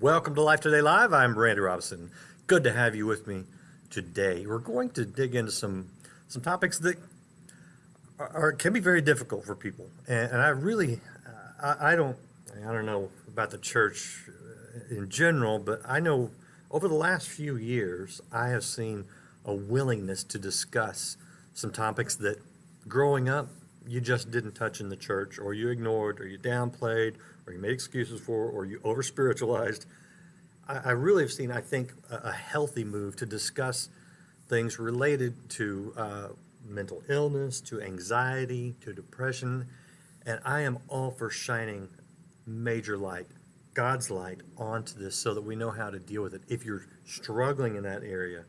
Welcome to Life Today Live. I'm Randy Robinson. Good to have you with me today. We're going to dig into some topics that can be very difficult for people, and I really I don't know about the church in general, but I know over the last few years I have seen a willingness to discuss some topics that growing up you just didn't touch in the church, or you ignored, or you downplayed, or you made excuses for, or you over spiritualized. I really have seen, I think, a healthy move to discuss things related to mental illness, to anxiety, to depression, and I am all for shining major light, God's light, onto this so that we know how to deal with it. If you're struggling in that area,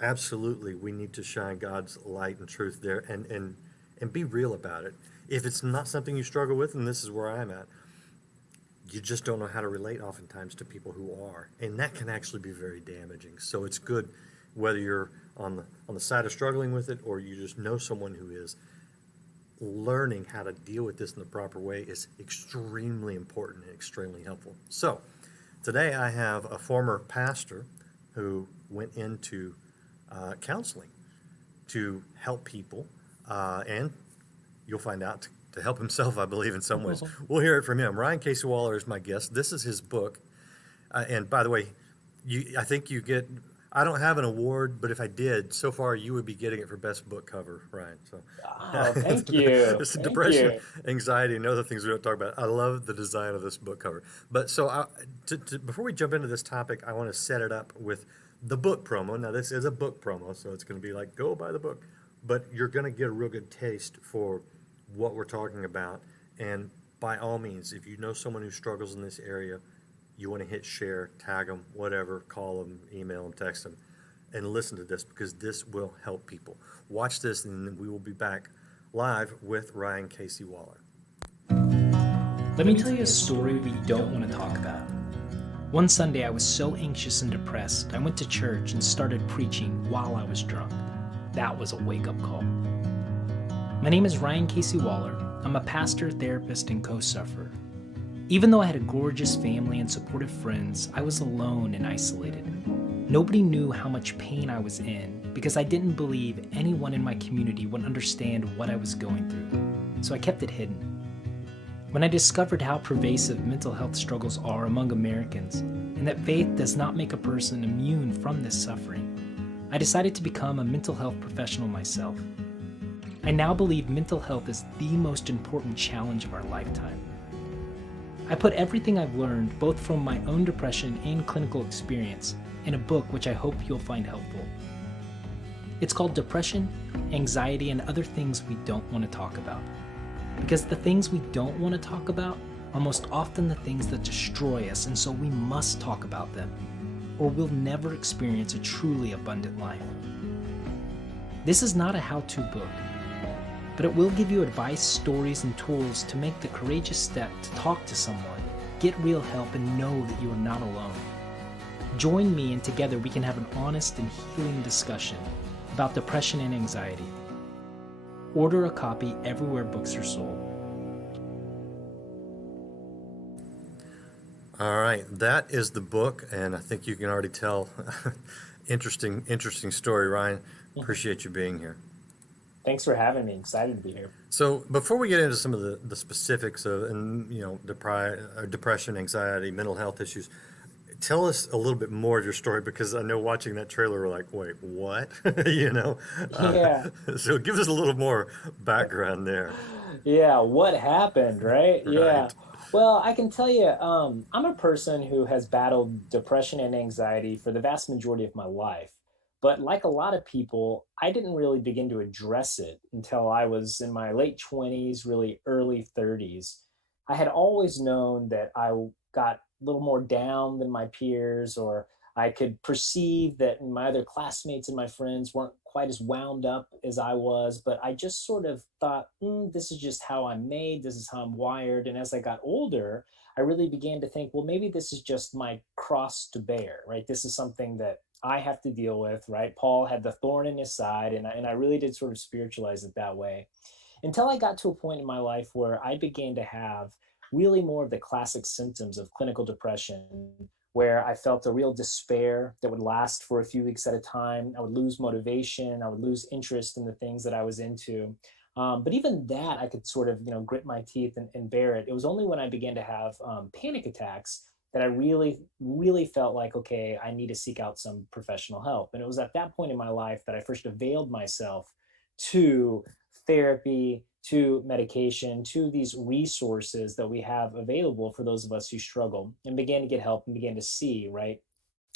absolutely, we need to shine God's light and truth there, and be real about it. If it's not something you struggle with, and this is where I'm at, you just don't know how to relate oftentimes to people who are, and that can actually be very damaging. So it's good whether you're on the side of struggling with it or you just know someone who is. Learning how to deal with this in the proper way is extremely important and extremely helpful. So today I have a former pastor who went into counseling to help people, and you'll find out to help himself, I believe, in some ways. We'll hear it from him. Ryan Casey Waller is my guest. This is his book. And by the way, I think you get, I don't have an award, but if I did, so far you would be getting it for best book cover, Ryan. So Oh, thank you. it's Thank depression, you. anxiety, and other things we don't talk about. I love the design of this book cover. But so before we jump into this topic, I want to set it up with the book promo. Now, this is a book promo, so it's going to be like, go buy the book. But you're going to get a real good taste for what we're talking about. And by all means, if you know someone who struggles in this area, you want to hit share, tag them, whatever, call them, email them, text them, and listen to this because this will help people. Watch this, and then we will be back live with Ryan Casey Waller. Let me tell you a story we don't want to talk about. One Sunday, I was so anxious and depressed, I went to church and started preaching while I was drunk. That was a wake-up call. My name is Ryan Casey Waller. I'm a pastor, therapist, and co-sufferer. Even though I had a gorgeous family and supportive friends, I was alone and isolated. Nobody knew how much pain I was in because I didn't believe anyone in my community would understand what I was going through, so I kept it hidden. When I discovered how pervasive mental health struggles are among Americans, and that faith does not make a person immune from this suffering, I decided to become a mental health professional myself. I now believe mental health is the most important challenge of our lifetime. I put everything I've learned, both from my own depression and clinical experience, in a book which I hope you'll find helpful. It's called Depression, Anxiety, and Other Things We Don't Want to Talk About. Because the things we don't want to talk about are most often the things that destroy us, and so we must talk about them, or we'll never experience a truly abundant life. This is not a how-to book, but it will give you advice, stories, and tools to make the courageous step to talk to someone, get real help, and know that you are not alone. Join me, and together we can have an honest and healing discussion about depression and anxiety. Order a copy everywhere books are sold. All right, that is the book, and I think you can already tell. Interesting story, Ryan. Appreciate you being here. Thanks for having me. Excited to be here. So before we get into some of the specifics of, and depression, anxiety, mental health issues, tell us a little bit more of your story because I know watching that trailer we're like, wait, what? you know, Yeah. so give us a little more background there. Yeah, what happened, right? Yeah. Right. Well, I can tell you, I'm a person who has battled depression and anxiety for the vast majority of my life. But like a lot of people, I didn't really begin to address it until I was in my late 20s, really early 30s. I had always known that I got a little more down than my peers, or I could perceive that my other classmates and my friends weren't quite as wound up as I was. But I just sort of thought, this is just how I'm made, this is how I'm wired. And as I got older, I really began to think, well, maybe this is just my cross to bear, right? This is something that I have to deal with, right? Paul had the thorn in his side, and I really did sort of spiritualize it that way until I got to a point in my life where I began to have really more of the classic symptoms of clinical depression, where I felt a real despair that would last for a few weeks at a time. I would lose motivation. I would lose interest in the things that I was into. But even that, I could sort of, grit my teeth and bear it. It was only when I began to have panic attacks that I really, really felt like, okay, I need to seek out some professional help. And it was at that point in my life that I first availed myself to therapy, to medication, to these resources that we have available for those of us who struggle, and began to get help and began to see, right,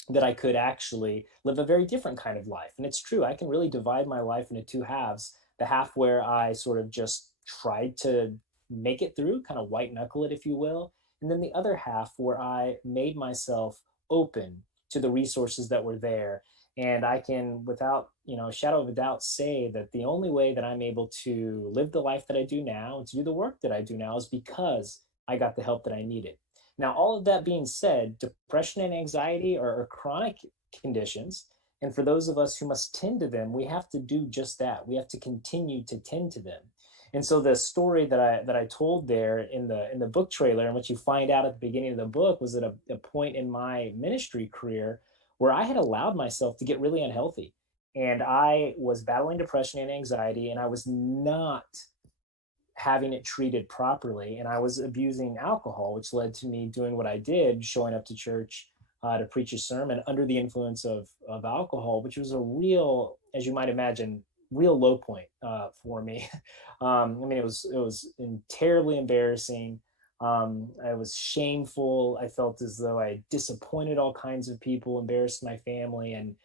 that I could actually live a very different kind of life. And it's true, I can really divide my life into two halves. The half where I sort of just tried to make it through, kind of white knuckle it, if you will. And then the other half where I made myself open to the resources that were there. And I can, without a shadow of a doubt, say that the only way that I'm able to live the life that I do now and to do the work that I do now is because I got the help that I needed. Now, all of that being said, depression and anxiety are chronic conditions. And for those of us who must tend to them, we have to do just that. We have to continue to tend to them. And so the story that I told there in the book trailer, and what you find out at the beginning of the book, was at a point in my ministry career where I had allowed myself to get really unhealthy. And I was battling depression and anxiety, and I was not having it treated properly. And I was abusing alcohol, which led to me doing what I did, showing up to church to preach a sermon under the influence of alcohol, which was a real, as you might imagine, real low point for me. I mean, it was terribly embarrassing. I was shameful. I felt as though I disappointed all kinds of people, embarrassed my family, and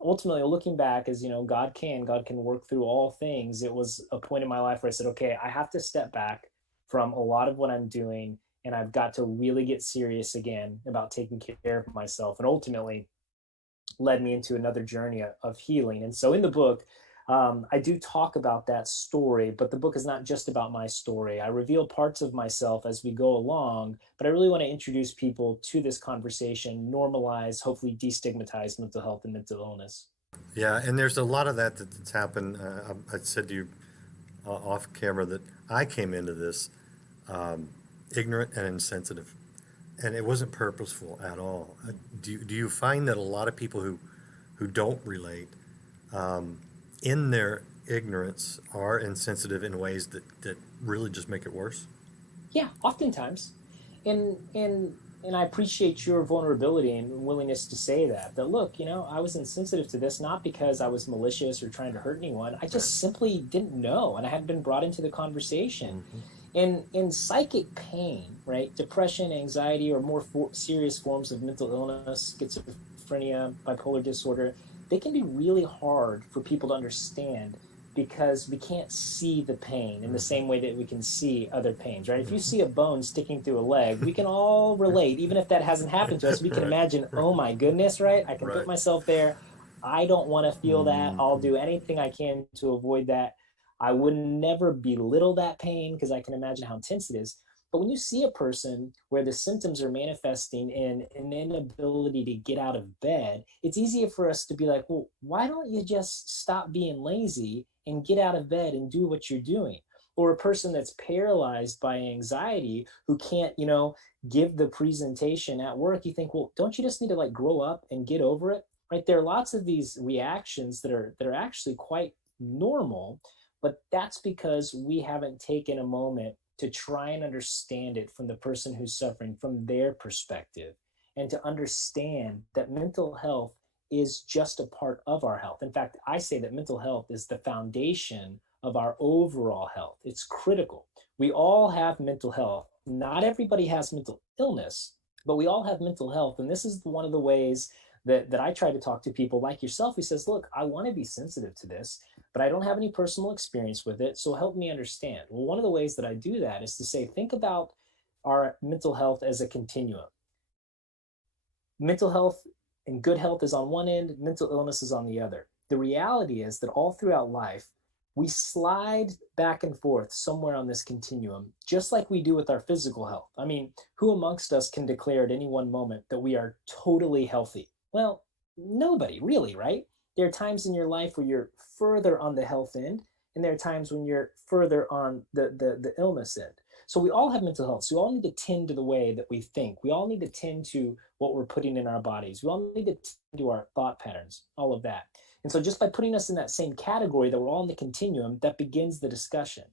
ultimately, looking back, as God can work through all things. It was a point in my life where I said, okay, I have to step back from a lot of what I'm doing, and I've got to really get serious again about taking care of myself. And ultimately, led me into another journey of healing. And so in the book, I do talk about that story, but the book is not just about my story. I reveal parts of myself as we go along, but I really want to introduce people to this conversation, normalize, hopefully destigmatize mental health and mental illness. Yeah, and there's a lot of that's happened. I said to you off camera that I came into this ignorant and insensitive, and it wasn't purposeful at all. Do you find that a lot of people who don't relate in their ignorance are insensitive in ways that really just make it worse? Yeah, oftentimes. And I appreciate your vulnerability and willingness to say that look, I was insensitive to this not because I was malicious or trying to hurt anyone. I Right. just simply didn't know, and I hadn't been brought into the conversation. Hmm. In psychic pain, right? Depression, anxiety, or more serious forms of mental illness, schizophrenia, bipolar disorder, they can be really hard for people to understand because we can't see the pain in the same way that we can see other pains, right? If you see a bone sticking through a leg, we can all relate, even if that hasn't happened to us. We can Right. imagine, oh my goodness, right? I can put Right. myself there. I don't want to feel that. I'll Hmm. do anything I can to avoid that. I would never belittle that pain because I can imagine how intense it is. But when you see a person where the symptoms are manifesting in an inability to get out of bed, it's easier for us to be like, well, why don't you just stop being lazy and get out of bed and do what you're doing? Or a person that's paralyzed by anxiety who can't, give the presentation at work, you think, well, don't you just need to like grow up and get over it? Right? There are lots of these reactions that are actually quite normal, but that's because we haven't taken a moment to try and understand it from the person who's suffering, from their perspective, and to understand that mental health is just a part of our health. In fact, I say that mental health is the foundation of our overall health. It's critical. We all have mental health. Not everybody has mental illness, but we all have mental health. And this is one of the ways that I try to talk to people like yourself who says, look, I want to be sensitive to this, but I don't have any personal experience with it. So help me understand. Well, one of the ways that I do that is to say, think about our mental health as a continuum. Mental health and good health is on one end, mental illness is on the other. The reality is that all throughout life, we slide back and forth somewhere on this continuum, just like we do with our physical health. I mean, who amongst us can declare at any one moment that we are totally healthy? Well, nobody really, right? There are times in your life where you're further on the health end, and there are times when you're further on the illness end. So we all have mental health. So we all need to tend to the way that we think. We all need to tend to what we're putting in our bodies. We all need to tend to our thought patterns, all of that. And so just by putting us in that same category that we're all in the continuum, that begins the discussion.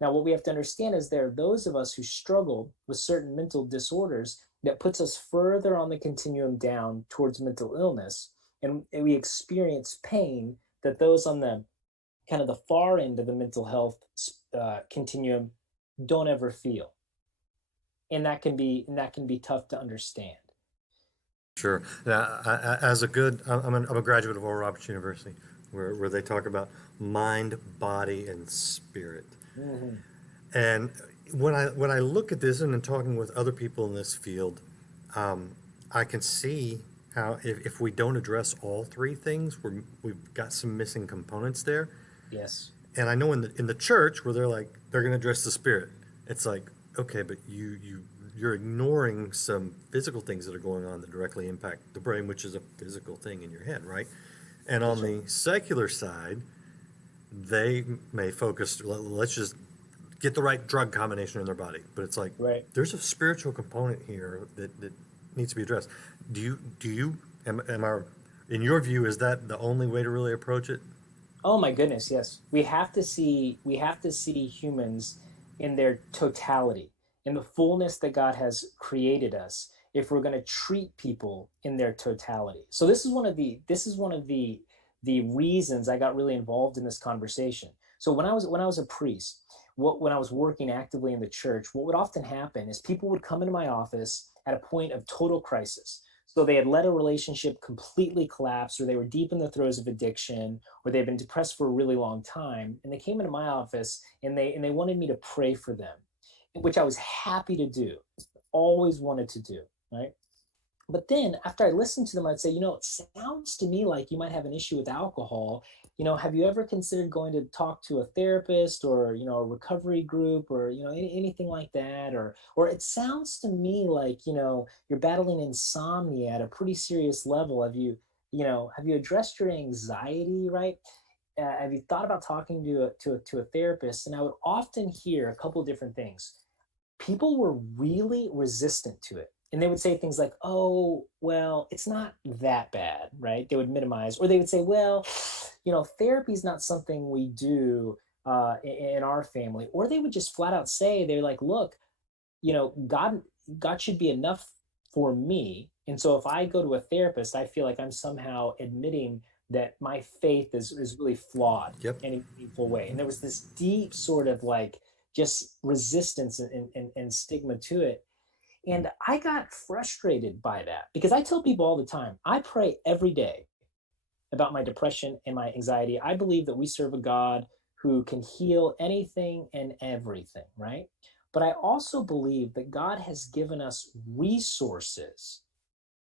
Now, what we have to understand is there are those of us who struggle with certain mental disorders that puts us further on the continuum down towards mental illness. And we experience pain that those on the kind of the far end of the mental health continuum don't ever feel. And that can be tough to understand. Sure. Now, as a good, I'm a graduate of Oral Roberts University, where they talk about mind, body, and spirit. Mm-hmm. And when I look at this and in talking with other people in this field, I can see how if we don't address all three things, we've got some missing components there. Yes. And I know in the church where they're going to address the spirit, it's like, okay, but you're ignoring some physical things that are going on that directly impact the brain, which is a physical thing in your head, right? And on the secular side, they may focus, let's just get the right drug combination in their body. But it's like, Right. there's a spiritual component here that needs to be addressed. Am I, in your view, is that the only way to really approach it? Oh my goodness, yes. We have to see humans in their totality, in the fullness that God has created us, if we're going to treat people in their totality. So this is one of the reasons I got really involved in this conversation. So when I was a priest, when I was working actively in the church, what would often happen is people would come into my office at a point of total crisis. So they had let a relationship completely collapse, or they were deep in the throes of addiction, or they'd been depressed for a really long time. And they came into my office and they wanted me to pray for them, which I was happy to do, always wanted to do, right? But then after I listened to them, I'd say, it sounds to me like you might have an issue with alcohol. Have you ever considered going to talk to a therapist, or, a recovery group, or, anything like that? Or it sounds to me like, you're battling insomnia at a pretty serious level. Have you addressed your anxiety, right? Have you thought about talking to a therapist? And I would often hear a couple of different things. People were really resistant to it. And they would say things like, oh, well, it's not that bad, right? They would minimize, or they would say, well, therapy is not something we do in our family. Or they would just flat out say, they're like, look, God should be enough for me. And so if I go to a therapist, I feel like I'm somehow admitting that my faith is really flawed Yep. in a meaningful way. And there was this deep sort of like just resistance and stigma to it. And I got frustrated by that, because I tell people all the time, I pray every day about my depression and my anxiety. I believe that we serve a God who can heal anything and everything, right? But I also believe that God has given us resources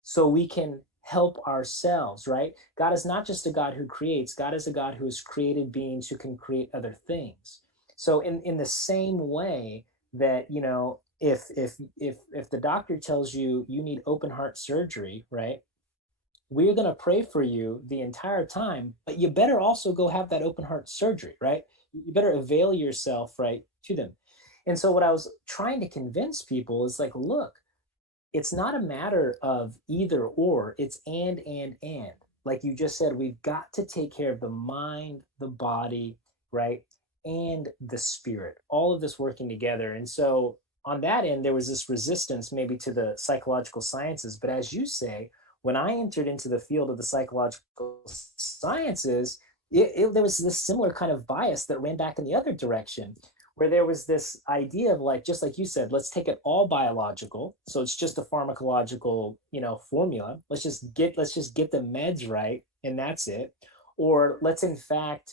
so we can help ourselves, right? God is not just a God who creates, God is a God who has created beings who can create other things. So in the same way that, if the doctor tells you you need open heart surgery, right? We're going to pray for you the entire time, but you better also go have that open heart surgery, right? You better avail yourself, right, to them. And so what I was trying to convince people is like, look, it's not a matter of either or, it's and. Like you just said, we've got to take care of the mind, the body, right? And the spirit, all of this working together. And so on that end, there was this resistance maybe to the psychological sciences. But as you say, when I entered into the field of the psychological sciences, there was this similar kind of bias that ran back in the other direction, where there was this idea of like, just like you said, let's take it all biological. So it's just a pharmacological, formula. Let's just get the meds right, and that's it. Or let's in fact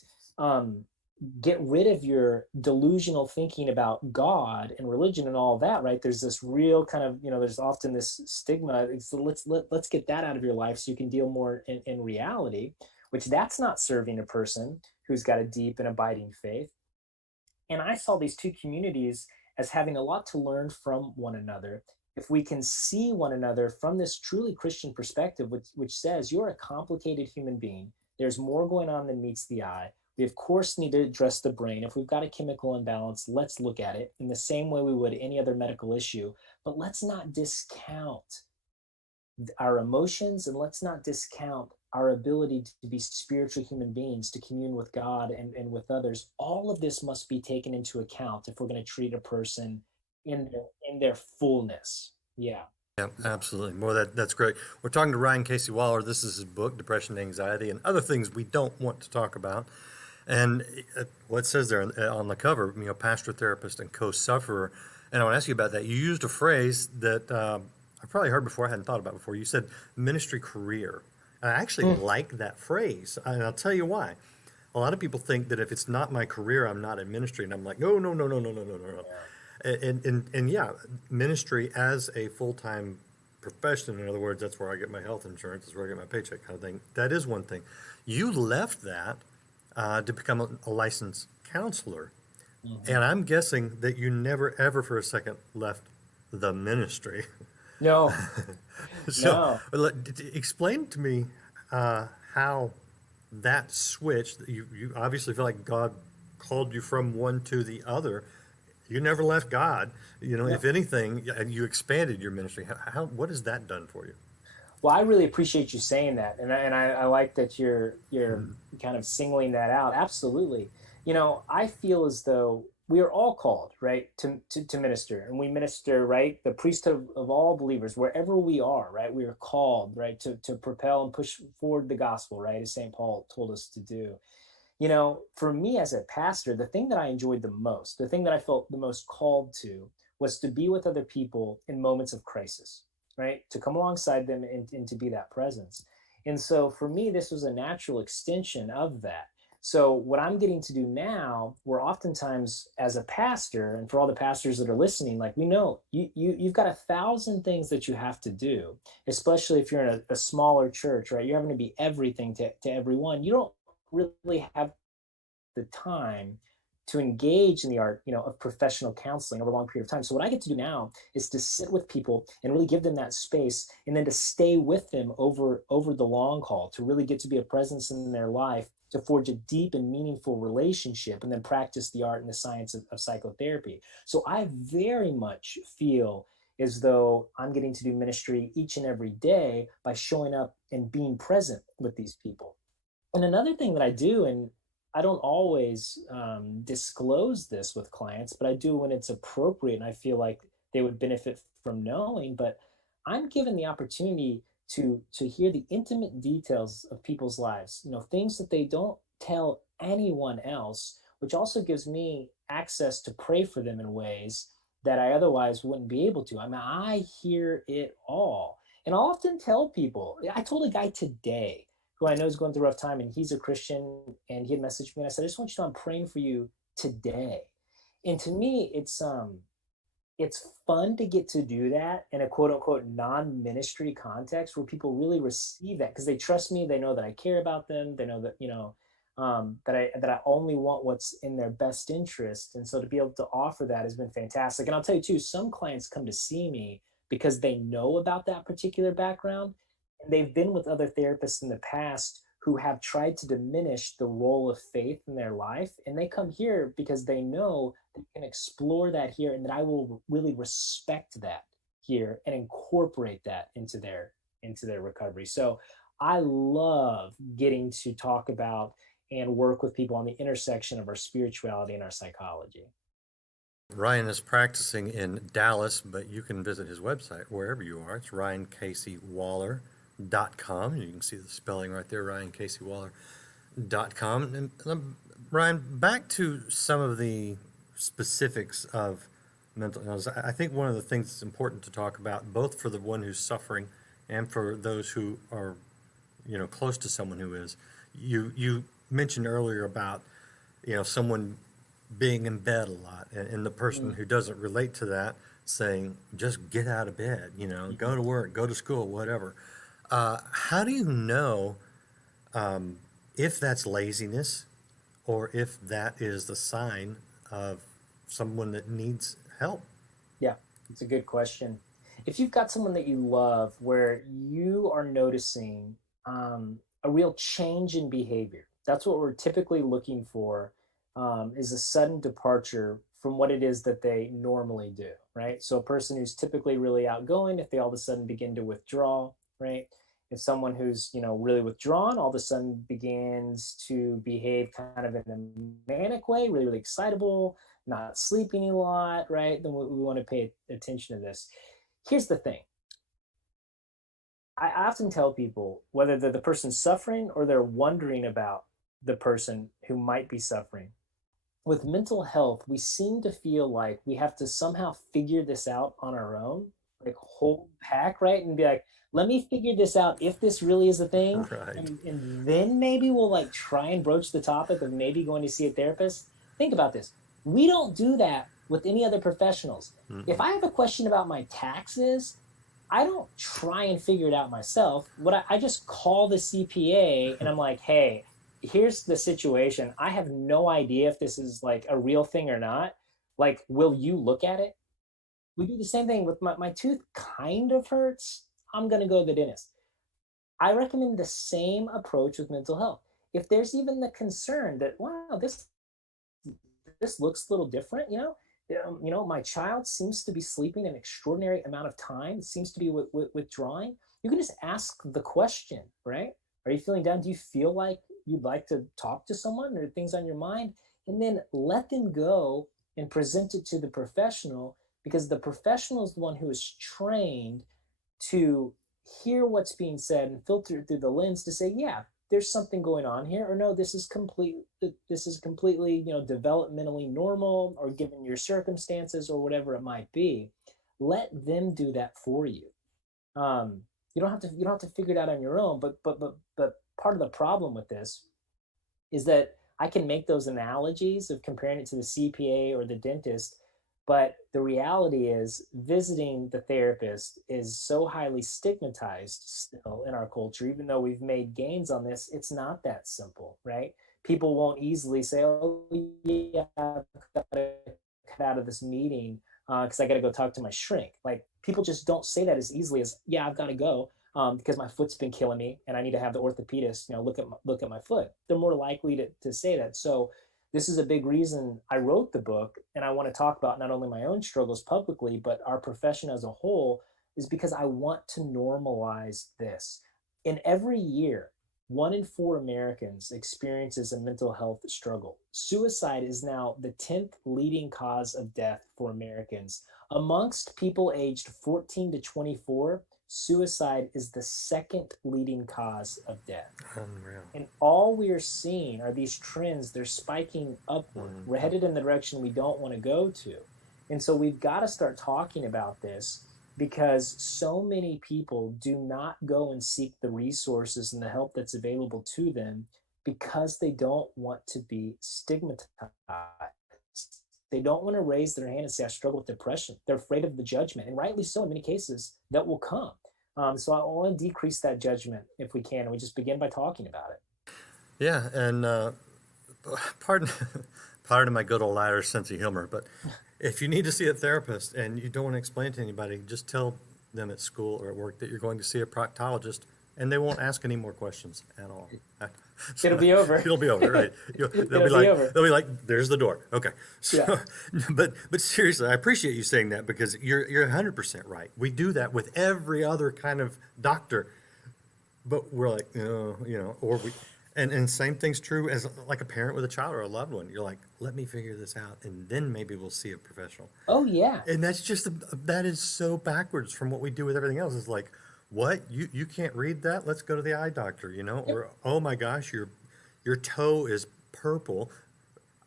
get rid of your delusional thinking about God and religion and all that, right? There's this real kind of, there's often this stigma. Let's get that out of your life so you can deal more in reality, which that's not serving a person who's got a deep and abiding faith. And I saw these two communities as having a lot to learn from one another. If we can see one another from this truly Christian perspective, which says you're a complicated human being, there's more going on than meets the eye. We, of course, need to address the brain. If we've got a chemical imbalance, let's look at it in the same way we would any other medical issue. But let's not discount our emotions, and let's not discount our ability to be spiritual human beings, to commune with God and with others. All of this must be taken into account if we're going to treat a person in their fullness. Yeah. Yeah, absolutely. Well, that's great. We're talking to Ryan Casey Waller. This is his book, Depression, Anxiety, and Other Things We Don't Want to Talk About. And what it says there on the cover, pastor, therapist, and co-sufferer. And I want to ask you about that. You used a phrase that I've probably heard before, I hadn't thought about before. You said ministry career. And I actually like that phrase, and I'll tell you why. A lot of people think that if it's not my career, I'm not in ministry. And I'm like, no, no, no, no, no, no, no, no, no. And yeah, ministry as a full-time profession, in other words, that's where I get my health insurance, that's where I get my paycheck kind of thing. That is one thing. You left that to become a licensed counselor. And I'm guessing that you never, ever for a second left the ministry. No. So No. explain to me how that switched. You obviously feel like God called you from one to the other. You never left God. If anything, you expanded your ministry. What has that done for you? Well, I really appreciate you saying that, and I like that you're kind of singling that out. Absolutely. I feel as though we are all called, right, to minister, and we minister, right, the priesthood of all believers, wherever we are, right. We are called, right, to propel and push forward the gospel, right, as St. Paul told us to do. For me as a pastor, the thing that I enjoyed the most, the thing that I felt the most called to, was to be with other people in moments of crisis, right? To come alongside them and to be that presence. And so for me, this was a natural extension of that. So what I'm getting to do now, where oftentimes as a pastor, and for all the pastors that are listening, like, we know you've got 1,000 things that you have to do, especially if you're in a smaller church, right? You're having to be everything to everyone. You don't really have the time to engage in the art, of professional counseling over a long period of time. So what I get to do now is to sit with people and really give them that space, and then to stay with them over the long haul, to really get to be a presence in their life, to forge a deep and meaningful relationship, and then practice the art and the science of psychotherapy. So I very much feel as though I'm getting to do ministry each and every day by showing up and being present with these people. And another thing that I do, and I don't always disclose this with clients, but I do when it's appropriate and I feel like they would benefit from knowing. But I'm given the opportunity to hear the intimate details of people's lives, things that they don't tell anyone else, which also gives me access to pray for them in ways that I otherwise wouldn't be able to. I mean, I hear it all. And I'll often tell people, I told a guy today who I know is going through a rough time, and he's a Christian, and he had messaged me, and I said, I just want you to know I'm praying for you today. And to me, it's fun to get to do that in a quote unquote non-ministry context where people really receive that because they trust me, they know that I care about them, they know that, that I only want what's in their best interest. And so to be able to offer that has been fantastic. And I'll tell you too, some clients come to see me because they know about that particular background, and they've been with other therapists in the past who have tried to diminish the role of faith in their life, and they come here because they know they can explore that here, and that I will really respect that here and incorporate that into their recovery. So I love getting to talk about and work with people on the intersection of our spirituality and our psychology. Ryan is practicing in Dallas, but you can visit his website wherever you are. It's ryancaseywaller.com. You can see the spelling right there, ryancaseywaller.com. And Ryan, back to some of the specifics of mental illness. I think one of the things that's important to talk about, both for the one who's suffering and for those who are, close to someone who is, you mentioned earlier about, someone being in bed a lot, and the person who doesn't relate to that saying, just get out of bed, go to work, go to school, whatever. How do you know if that's laziness or if that is the sign of someone that needs help? Yeah, it's a good question. If you've got someone that you love where you are noticing a real change in behavior, That's what we're typically looking for, is a sudden departure from what it is that they normally do, right? So a person who's typically really outgoing, if they all of a sudden begin to withdraw, right? If someone who's, really withdrawn all of a sudden begins to behave kind of in a manic way, really, really excitable, not sleeping a lot, right? Then we want to pay attention to this. Here's the thing. I often tell people, whether they're the person suffering or they're wondering about the person who might be suffering, with mental health, we seem to feel like we have to somehow figure this out on our own, like hold back, right? And be like, let me figure this out if this really is a thing. Right. And then maybe we'll like try and broach the topic of maybe going to see a therapist. Think about this. We don't do that with any other professionals. If Mm-mm. I have a question about my taxes, I don't try and figure it out myself. I just call the CPA and I'm like, hey, here's the situation. I have no idea if this is like a real thing or not. Like, will you look at it? We do the same thing with my tooth kind of hurts. I'm going to go to the dentist. I recommend the same approach with mental health. If there's even the concern that, wow, this looks a little different, my child seems to be sleeping an extraordinary amount of time, seems to be withdrawing. You can just ask the question, right? Are you feeling down? Do you feel like you'd like to talk to someone, or things on your mind? And then let them go and present it to the professional, because the professional is the one who is trained to hear what's being said and filter it through the lens to say, yeah, there's something going on here, or no, this is completely, developmentally normal, or given your circumstances or whatever it might be. Let them do that for you. You don't have to figure it out on your own. But part of the problem with this is that I can make those analogies of comparing it to the CPA or the dentist, but the reality is visiting the therapist is so highly stigmatized still in our culture. Even though we've made gains on this, it's not that simple, right? People won't easily say, oh, yeah, I've got to cut out of this meeting because I got to go talk to my shrink. Like, people just don't say that as easily as, yeah, I've got to go because my foot's been killing me and I need to have the orthopedist, look at my foot. They're more likely to say that. So this is a big reason I wrote the book, and I want to talk about not only my own struggles publicly, but our profession as a whole, is because I want to normalize this. In every year, 1 in 4 Americans experiences a mental health struggle. Suicide is now the 10th leading cause of death for Americans. Amongst people aged 14 to 24, suicide is the second leading cause of death. Unreal. And all we are seeing are these trends. They're spiking upward. We're headed in the direction we don't want to go to. And so we've got to start talking about this, because so many people do not go and seek the resources and the help that's available to them because they don't want to be stigmatized. They don't want to raise their hand and say, I struggle with depression. They're afraid of the judgment, and rightly so in many cases, that will come. So I want to decrease that judgment if we can, and we just begin by talking about it. Yeah, and pardon, pardon my good old Irish sense of humor, but if you need to see a therapist and you don't want to explain it to anybody, just tell them at school or at work that you're going to see a proctologist, and they won't ask any more questions at all. It'll be over. It'll be over, right? It'll be over. They'll be like, there's the door. Okay. So, Yeah. but seriously, I appreciate you saying that, because you're 100% right. We do that with every other kind of doctor, but we're like, or we, and same thing's true as like a parent with a child or a loved one. You're like, let me figure this out, and then maybe we'll see a professional. Oh, yeah. And that's just that is so backwards from what we do with everything else. It's like, what, you can't read that? Let's go to the eye doctor, or oh my gosh, your toe is purple.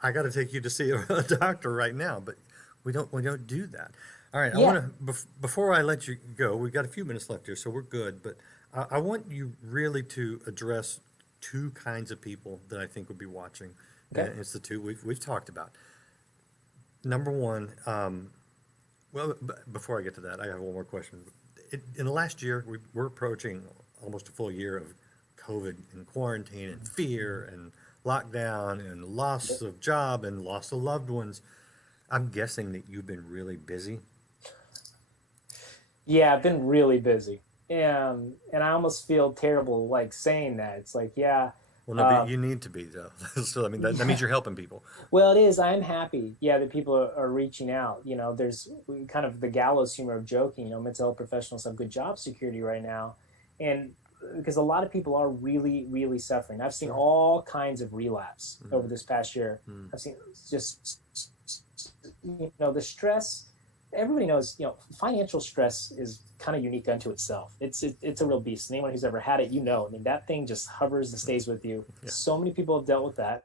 I got to take you to see a doctor right now. But we don't do that. All right, I Yeah. want to before I let you go, we've got a few minutes left here, so we're good. But I want you really to address two kinds of people that I think would be watching. Okay. And it's the two we've talked about. Number one, well, before I get to that, I have one more question. In the last year, we're approaching almost a full year of COVID and quarantine and fear and lockdown and loss of job and loss of loved ones. I'm guessing that you've been really busy. Yeah, I've been really busy. And I almost feel terrible like saying that. It's like, yeah, Well, no, but Um, you need to be though. So I mean, that means yeah. you're helping people. Well, it is. I'm happy. Yeah, that people are reaching out. There's kind of the gallows humor of joking. Mental health professionals have good job security right now, and because a lot of people are really, really suffering. I've seen Sure. all kinds of relapse over this past year. Mm. I've seen just the stress. Everybody knows, financial stress is kind of unique unto itself. It's a real beast. And anyone who's ever had it, I mean, that thing just hovers and stays with you. Yeah. So many people have dealt with that.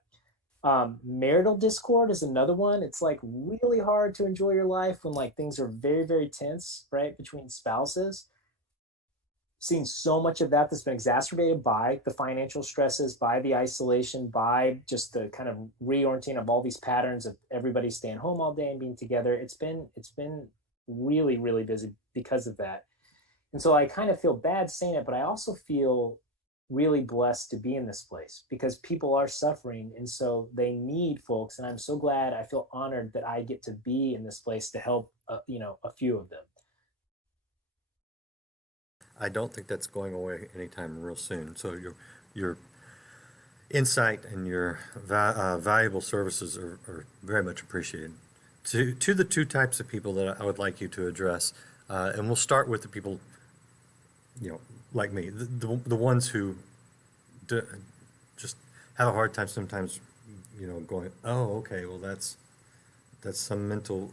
Marital discord is another one. It's like really hard to enjoy your life when like things are very, very tense, right, between spouses. Seeing so much of that that's been exacerbated by the financial stresses, by the isolation, by just the kind of reorienting of all these patterns of everybody staying home all day and being together. It's been really, really busy because of that. And so I kind of feel bad saying it, but I also feel really blessed to be in this place because people are suffering. And so they need folks. And I'm so glad, I feel honored that I get to be in this place to help, a few of them. I don't think that's going away anytime real soon. So your insight and your valuable services are very much appreciated. To the two types of people that I would like you to address, and we'll start with the people, like me, the ones who d- just have a hard time sometimes, going, oh, okay, well that's some mental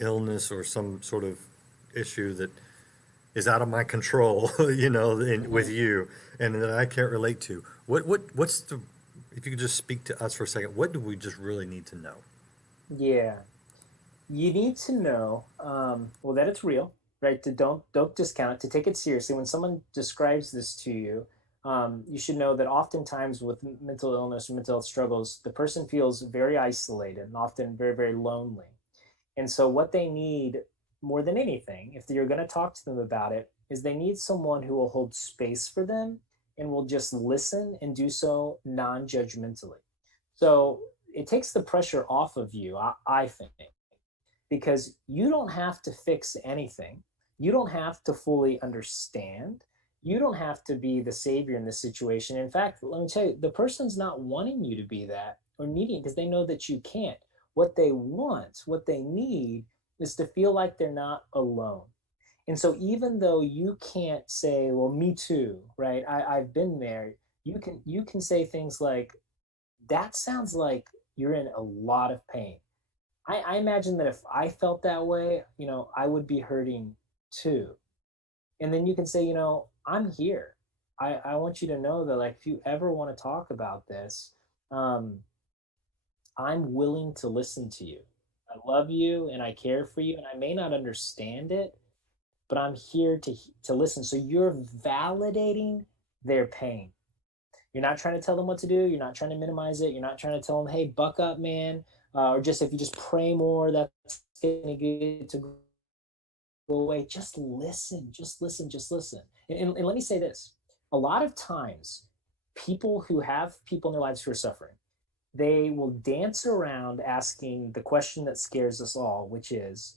illness or some sort of issue that is out of my control, with Mhm. you, and that I can't relate to. What's the, if you could just speak to us for a second, what do we just really need to know? Yeah. You need to know, well, that it's real, right? To don't discount it, to take it seriously. When someone describes this to you, you should know that oftentimes with mental illness or mental health struggles, the person feels very isolated and often very, very lonely. And so, what they need more than anything, if you're going to talk to them about it, is they need someone who will hold space for them and will just listen and do so non judgmentally. So, it takes the pressure off of you, I think, because you don't have to fix anything. You don't have to fully understand. You don't have to be the savior in this situation. In fact, let me tell you, the person's not wanting you to be that or needing because they know that you can't. What they want, what they need is to feel like they're not alone. And so even though you can't say, well, me too, right? I've been there, you can say things like, that sounds like you're in a lot of pain. I imagine that if I felt that way, I would be hurting too. And then you can say, I'm here. I want you to know that, like, if you ever want to talk about this, um, I'm willing to listen to you. I love you and I care for you, and I may not understand it, but I'm here to listen. So you're validating their pain. You're not trying to tell them what to do. You're not trying to minimize it. You're not trying to tell them, hey, buck up, man. Or just if you just pray more, that's going to get to go away. Just listen, just listen, just listen. And let me say this, a lot of times, people who have people in their lives who are suffering, they will dance around asking the question that scares us all, which is,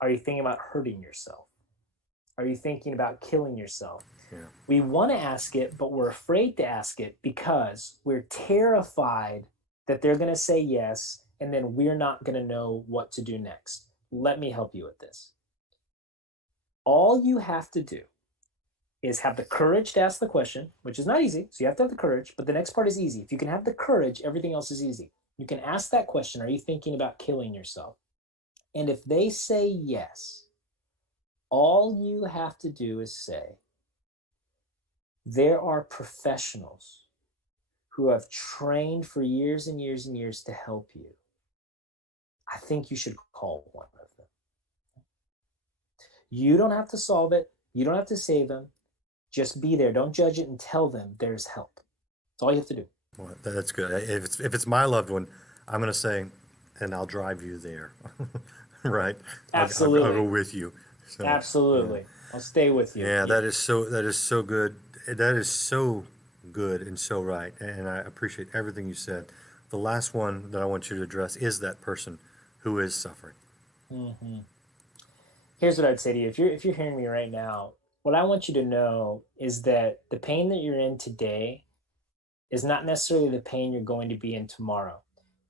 are you thinking about hurting yourself? Are you thinking about killing yourself? Yeah. We want to ask it, but we're afraid to ask it because we're terrified that they're going to say yes, and then we're not going to know what to do next. Let me help you with this. All you have to do is have the courage to ask the question, which is not easy. So you have to have the courage, but the next part is easy. If you can have the courage, everything else is easy. You can ask that question, are you thinking about killing yourself? And if they say yes, all you have to do is say, there are professionals who have trained for years and years and years to help you. I think you should call one of them. You don't have to solve it. You don't have to save them. Just be there. Don't judge it and tell them there's help. That's all you have to do. Well, that's good. If it's my loved one, I'm going to say, and I'll drive you there, right? I'll go Absolutely. with you. So yeah, Absolutely. I'll stay with you. yeah, Yeah. that is so good. That is so good and so right, and I appreciate everything you said. The last one that I want you to address is that person who is suffering. hmm Here's what I'd say to you. If you're hearing me right now, what I want you to know is that the pain that you're in today is not necessarily the pain you're going to be in tomorrow.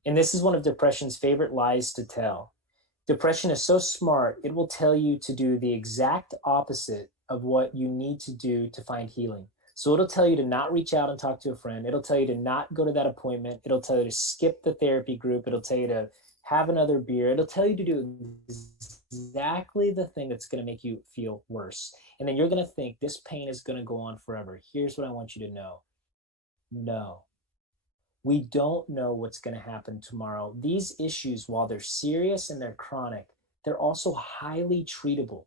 And this is one of depression's favorite lies to tell. Depression is so smart, it will tell you to do the exact opposite of what you need to do to find healing. So it'll tell you to not reach out and talk to a friend. It'll tell you to not go to that appointment. It'll tell you to skip the therapy group. It'll tell you to have another beer. It'll tell you to do exactly the thing that's going to make you feel worse. And then you're going to think this pain is going to go on forever. Here's what I want you to know. No, we don't know what's going to happen tomorrow. These issues, while they're serious and they're chronic, they're also highly treatable.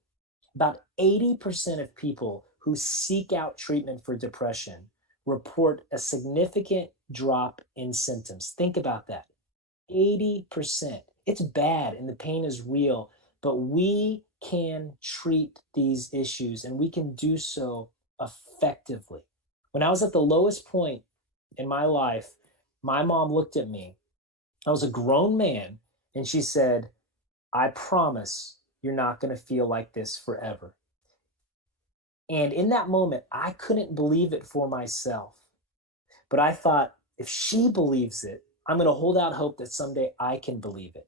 About 80% of people who seek out treatment for depression report a significant drop in symptoms. Think about that. 80%. It's bad and the pain is real, but we can treat these issues and we can do so effectively. When I was at the lowest point in my life, my mom looked at me. I was a grown man, and she said, I promise you're not going to feel like this forever. And in that moment, I couldn't believe it for myself. But I thought, if she believes it, I'm going to hold out hope that someday I can believe it.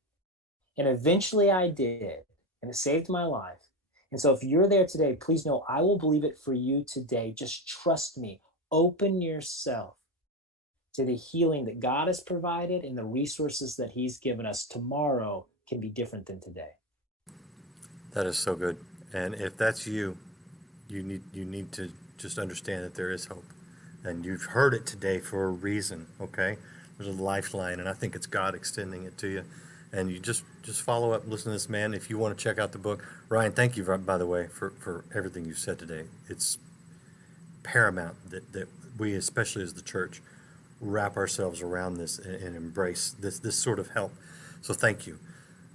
And eventually I did, and it saved my life. And so if you're there today, please know I will believe it for you today. Just trust me. Open yourself to the healing that God has provided and the resources that he's given us. Tomorrow can be different than today. That is so good. And if that's you, you need to just understand that there is hope. And you've heard it today for a reason, okay? There's a lifeline, and I think it's God extending it to you. And you just follow up, listen to this man. If you want to check out the book, Ryan, thank you, by the way, for everything you've said today. It's paramount that we, especially as the church, wrap ourselves around this and embrace this sort of help. So thank you.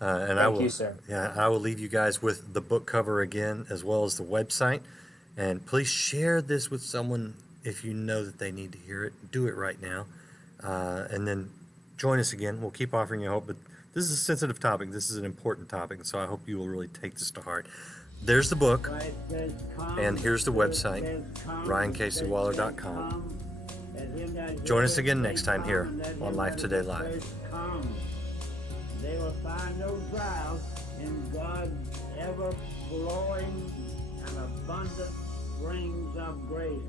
And Thank you, sir. Yeah, I will leave you guys with the book cover again, as well as the website. And please share this with someone if you know that they need to hear it. Do it right now. And then join us again. We'll keep offering you hope, but this is a sensitive topic. This is an important topic, so I hope you will really take this to heart. There's the book, and here's the website, RyanCaseyWaller.com. Join us again next time here on Life Today Live. They will find no drought in God's ever-flowing and abundant springs of grace.